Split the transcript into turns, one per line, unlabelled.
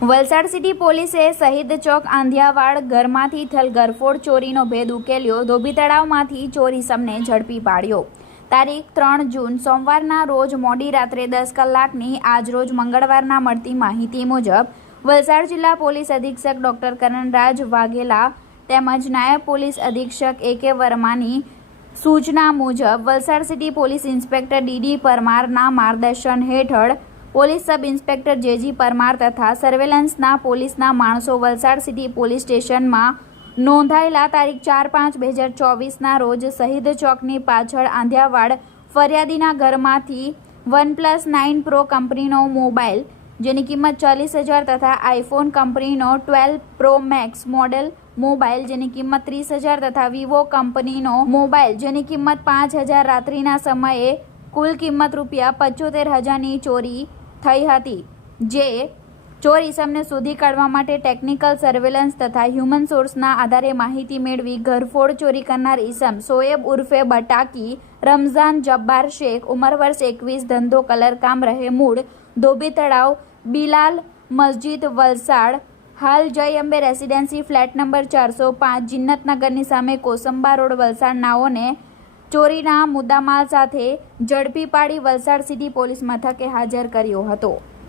Valsad city પોલીસે શહીદ ચોક આંધિયાવાડ ઘરમાંથી થયેલ ગરફોડ ચોરીનો ભેદ ઉકેલ્યો. ધોબી તળાવમાંથી ચોરી સમને ઝડપી પાડ્યો. તારીખ ત્રણ જૂન, સોમવારના રોજ મોડી રાત્રે દસ કલાકની આજરોજ મંગળવારના મળતી માહિતી મુજબ, વલસાડ જિલ્લા પોલીસ અધિક્ષક ડોક્ટર કરણરાજ વાઘેલા તેમજ નાયબ પોલીસ અધિક્ષક એ કે વર્માની સૂચના મુજબ, Valsad city police inspector DD પરમારના માર્ગદર્શન હેઠળ police sub inspector JG Parmar તથા સર્વેલન્સના પોલીસના માણસો વલસાડ સિટી પોલીસ સ્ટેશનમાં નોંધાયેલા તારીખ ચાર પાંચ બે હજાર ચોવીસના રોજ શહીદ ચોકની પાછળ આંધ્યાવાડ ફરિયાદીના ઘરમાંથી વન પ્લસ નાઇન પ્રો કંપનીનો મોબાઈલ જેની કિંમત ચાલીસ હજાર તથા આઈફોન કંપનીનો twelve pro max model mobile જેની કિંમત ત્રીસ હજાર તથા વિવો કંપનીનો મોબાઈલ જેની કિંમત પાંચ હજાર રાત્રિના સમયે કુલ કિંમત રૂપિયા પચોતેર હજારની ચોરી થઈ હતી, જે ચોર ઇસમને શોધી કાઢવા માટે ટેકનિકલ સર્વેલન્સ તથા હ્યુમન સોર્સના આધારે માહિતી મેળવી ઘરફોડ ચોરી કરનાર ઈસમ સોએબ ઉર્ફે બટાકી, રમઝાન જબ્બાર શેખ, ઉંમર વર્ષ એકવીસ, ધંધો કલરકામ રહે, મૂળ, ધોબી તળાવ, બિલાલ, મસ્જિદ, વલસાડ, હાલ જય અંબે રેસિડેન્સી ફ્લેટ નંબર ચારસો પાંચ જિન્નતનગરની સામે કોસંબા રોડ, વલસાડ, નાઓને ચોરીના મુદ્દામાલ સાથે ઝડપી પાડી વલસાડ સિટી પોલીસ મથકે હાજર કર્યો હતો.